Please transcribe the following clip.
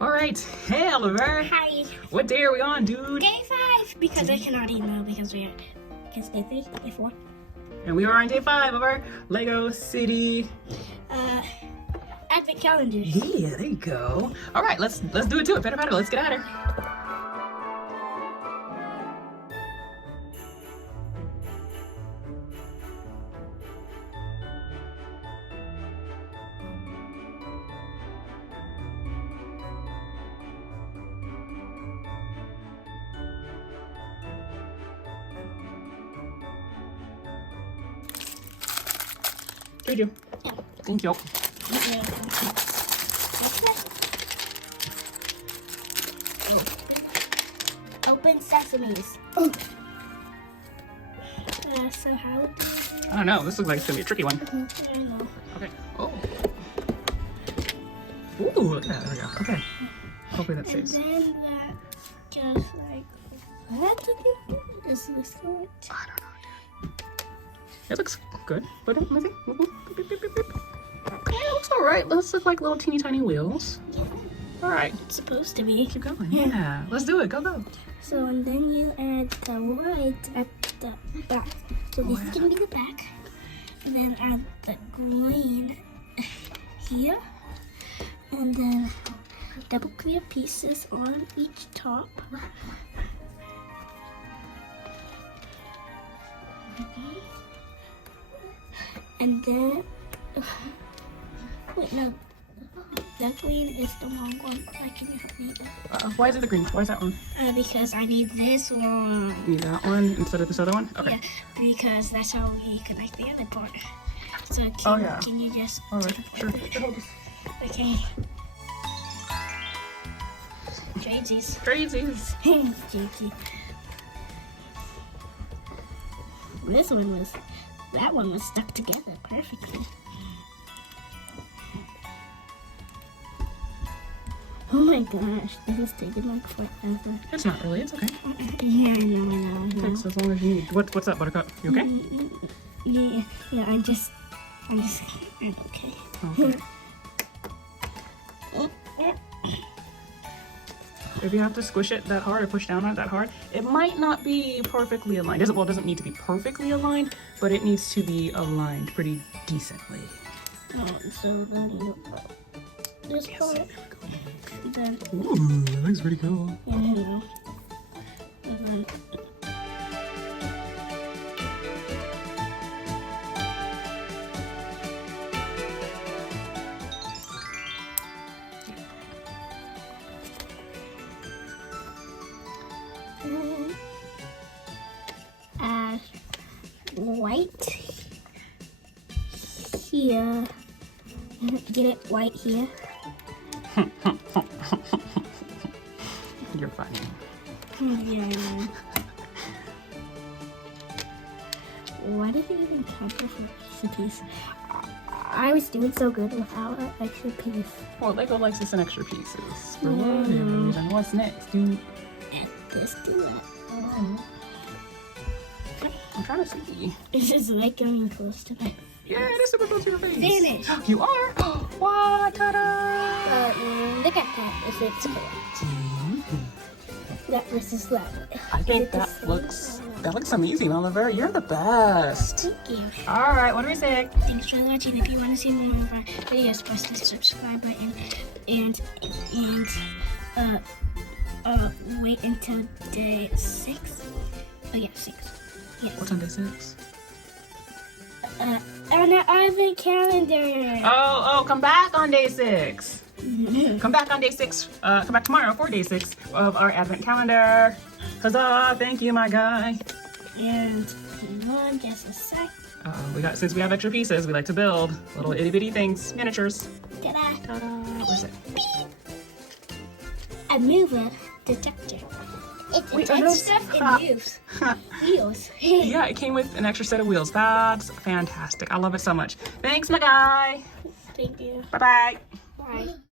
All right. Hey, Oliver. Hi. What day are we on, dude? Day 5, because I cannot email because we are, because day 3, day 4. And we are on day 5 of our Lego City. Advent calendars. Yeah, there you go. All right, let's do it to it. Better. Let's get at her. Thank you. Yeah. Thank you. Open sesames. So how do I don't know. This looks like it's gonna be a tricky one. I don't know. Okay. Oh. Ooh, look at that. There we go. Okay. Hopefully that saves. And then that just like, what do you think? Is this what? I don't know, dude. It looks good. But let me see. Beep, beep, beep, beep, beep. Okay, it looks alright. Those look like little teeny tiny wheels. Yeah, Alright. it's supposed to be. Keep going. Yeah. Let's do it. Go. So, and then you add the white at the back. So this is gonna be the back. And then add the green here. And then double clear pieces on each top. And then, wait, no, that green is the wrong one. Can you help me? Why is it the green? Why is that one? Because I need this one. You need that one instead of this other one? Okay. Yeah, because that's how we connect the other part. So can you just... Alright, sure. Okay. Tradesies. Crazies. JT. That one was stuck together perfectly. Oh my gosh, this is taking like forever. It's not really. It's okay. Yeah, I know. It takes as long as you need. What's up, Buttercup? You okay? Yeah, I'm okay. Okay. If you have to squish it that hard or push down on it that hard, it might not be perfectly aligned. It doesn't need to be perfectly aligned, but it needs to be aligned pretty decently. Oh, so then this part. Then, Ooh, that looks pretty cool. yeah, I know. And then, add white here. Get it white here. You're funny. Yeah, I know. Why did it even counter for extra piece? I was doing so good without an extra piece. Well, Lego likes us in extra pieces. For Yeah. whatever reason. What's next, dude? Add this to that. I'm trying to see. This is like coming close to my Yeah, it is super close to your face. Finished. You are? What? Ta-da! look at that, if it's correct. That versus that. I think that looks amazing, Oliver. You're the best. Thank you. All right, what do we say? Thanks for watching. If you want to see more of our videos, press the subscribe button and wait until day 6. Oh yeah, 6. Yes. What's on day 6? On the Advent calendar. Oh, come back on day 6. Come back on day 6. Come back tomorrow for day 6 of our Advent calendar. Huzzah! Thank you, my guy. And hang on just a sec. Since we have extra pieces, we like to build little itty bitty things, miniatures. Ta-da! Ta-da! Where's it? A mover detector. It's Wait, extra stuff it moves. Wheels. Yeah, it came with an extra set of wheels. That's fantastic. I love it so much. Thanks, my guy. Thank you. Bye-bye. Bye.